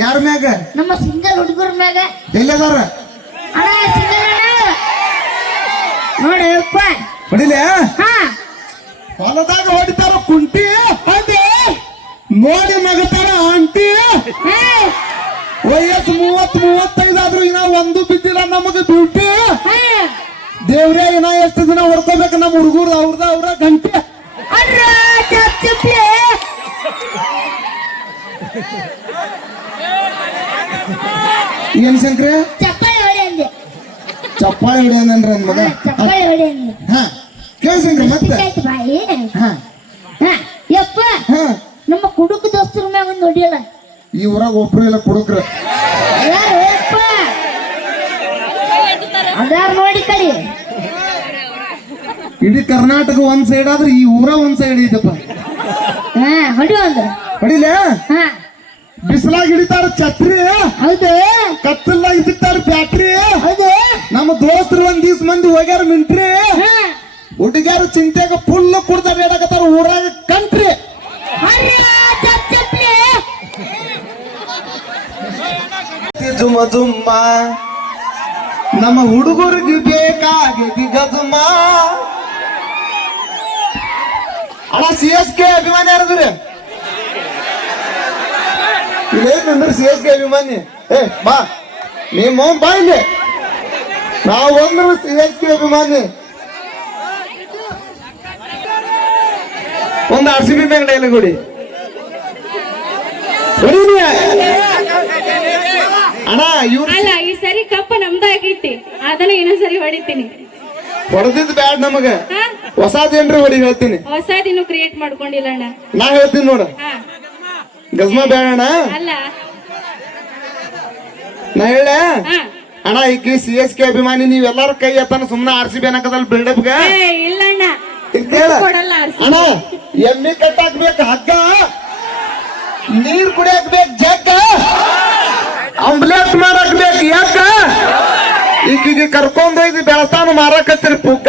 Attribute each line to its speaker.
Speaker 1: ಯಾರ ಮ್ಯಾಗ?
Speaker 2: ನಮ್ಮ ಸಿಂಗಲ್ ಹುಡುಗರ ಮ್ಯಾಗ.
Speaker 1: ಎಲ್ಲದಾರ?
Speaker 2: ಅಣ್ಣ ಸಿಂಗಲ್ ಅಣ್ಣ.
Speaker 1: ಹೊಡಿಲೆ
Speaker 2: ಹಾ.
Speaker 1: ಹೊಲದಾಗ ಹೊಡಿತಾರ ಕುಂಟಿ ನೋಡಿ ಮಗತಾರ ಆಂಟಿ. ವಯಸ್ಸು ಮೂವತ್ ಮೂವತ್ತೈದು ಆದ್ರೂ ಇನ್ನ ಒಂದು ಬಿದ್ದಿಲ್ಲ ನಮಗೆ ಡ್ಯೂಟಿ. ದೇವ್ರೆ ಇನ್ನ ಎಷ್ಟು ದಿನ ಹೊಡ್ಕೋಬೇಕು ನಮ್ಮ ಹುಡುಗರು ಅವ್ರದ ಅವ್ರ ಗಂಟೆ. ಏನ್ ಶಂಕ್ರ?
Speaker 2: ಚಪ್ಪಾಳೆ ಹೊಡೆ ಅಂದೆ.
Speaker 1: ಚಪ್ಪಾಳೆ ಹೊಡಿಯೋದನ್ರಿ ನನ್ ಮಗ.
Speaker 2: ಹಾ, ಚಪ್ಪಾಳೆ ಹೊಡೆ ಅಂದೆ.
Speaker 1: ಹಾ ಕೇಳ ಶಂಕ್ರ ಮತ್ತೆ.
Speaker 2: ಬಾಯಿ.
Speaker 1: ಹಾ.
Speaker 2: ಯಪ್ಪ ನಮ್ಮ ಕುಡುಕ ದೋಸ್ತರ ಮ್ಯಾಗ ಒಂದು ಹೊಡಿಯಲ್ಲ
Speaker 1: ಈ ಊರಾಗ ಒಬ್ರು ಇಲ್ಲ ಕುಡುಕ್ರ.
Speaker 2: ಅದಾರ ನೋಡಿ ಕಡಿ.
Speaker 1: ಇಡೀ ಕರ್ನಾಟಕ ಒಂದ್ ಸೈಡ್ ಆದ್ರೆ ಈ ಊರ ಒಂದ್ ಸೈಡ್ ಇದಪ್ಪ
Speaker 2: ಹಾ ಹೊಡಿ ಒಂದು
Speaker 1: ಹೊಡಿಲೆ?
Speaker 2: ಹಾ.
Speaker 1: ಬಿಸಿಲಾಗ ಹಿಡಿತಾರ ಛತ್ರಿ
Speaker 2: ಹೌದು.
Speaker 1: ಕತ್ತಲ್ದಾಗ ಇಟ್ಟಿರ್ತಾರ ಬ್ಯಾಟ್ರಿ
Speaker 2: ಹೌದು.
Speaker 1: ನಮ್ಮ ದೋಸ್ತರು ಒಂದ್ ದಿವ್ಸ ಮಂದಿ ಹೋಗ್ಯಾರ ಮಿಂಟ್ರಿ. ಹುಡುಗ್ಯಾರ ಚಿಂತೆಗ ಫುಲ್ ಕುಡ್ದ ಬೇಡಕತ್ತಾರ ಊರಾಗ ಕಂಟ್ರಿ. ಜುಮ ಜುಮ್ಮ ನಮ್ಮ ಹುಡುಗರಿಗೆ ಬೇಕಾಗಿ ಗಜಮ. ಅಣ್ಣ ಸಿ ಎಸ್ ಕೆ ಅಭಿಮಾನಿ ಯಾರದ್ರಿ ಇಲ್ಲೇನಂದ್ರೆ ಸಿ ಎಸ್ ಕೆ ಅಭಿಮಾನಿ ಏ ಬಾ. ನಿಮ್ಮ ಬಾ ಇಲ್ಲಿ. ನಾವು ಒಂದು ಸಿ ಎಸ್ ಕೆ ಅಭಿಮಾನಿ ಒಂದು ಆರ್ ಸಿ ಬಿ ಬ್ಯಾಂಕ್. ಅಣ್ಣ ಇವ್ರು
Speaker 3: ಅಲ್ಲ ಈ ಸರಿ ಕಪ್ಪ ನಮ್ದಾಗೈತಿ ಅದನ್ನ ಇನ್ನೊಂದ್ಸರಿ ಹೊಡಿತೀನಿ.
Speaker 1: ಹೊಡೆದಿದ್ ಬ್ಯಾಡ್ ನಮಗ. ಹೊಸದೇನ್ರಿ ಹೊಡಿ ಹೇಳ್ತೀನಿ.
Speaker 3: ಹೊಸದಿನ್ನು ಕ್ರಿಯೇಟ್ ಮಾಡ್ಕೊಂಡಿಲ್ಲ ಅಣ್ಣ.
Speaker 1: ನಾ ಹೇಳ್ತೀನಿ ನೋಡ. ಗಜ್ಮ ಬೇಡಣ್ಣ
Speaker 3: ಅಲ್ಲ.
Speaker 1: ನಾ ಹೇಳ. ಅಣ್ಣ ಈಕಿ ಸಿ ಎಸ್ ಕೆ ಅಭಿಮಾನಿ ನೀವೆಲ್ಲಾರ ಕೈ ಎತ್ತಾನ ಸುಮ್ನೆ ಆರ್ ಸಿ ಬಿ ಅನ್ನಕದಲ್ ಬಿಲ್ಡಪ್ ಗ?
Speaker 3: ಏ ಇಲ್ಲಣ್ಣ
Speaker 1: ಇಲ್ಲಿ ಕೇಳ
Speaker 3: ಕೊಡಲ್ಲ ಆರ್ಸಿ.
Speaker 1: ಅಣ್ಣ ಎಮ್ಮಿ ಕಟ್ಟಾಕ್ಬೇಕು ಹಗ್ಗ? ನೀರ್ ಕುಡಿಯಕ್ ಬೇಕು ಜಗ್ಗ? ಆಂಬ್ಲೆಟ್ ಮಾಡಕ್ ಬೇಕು ಯಾಕ? ಈಕಿಗೆ ಕರ್ಕೊಂಡ್ ಹೋಗಿ ಬೆಳತಾನ ಮಾರಾಕತ್ತಿರಿ ಪುಗ್ಗ.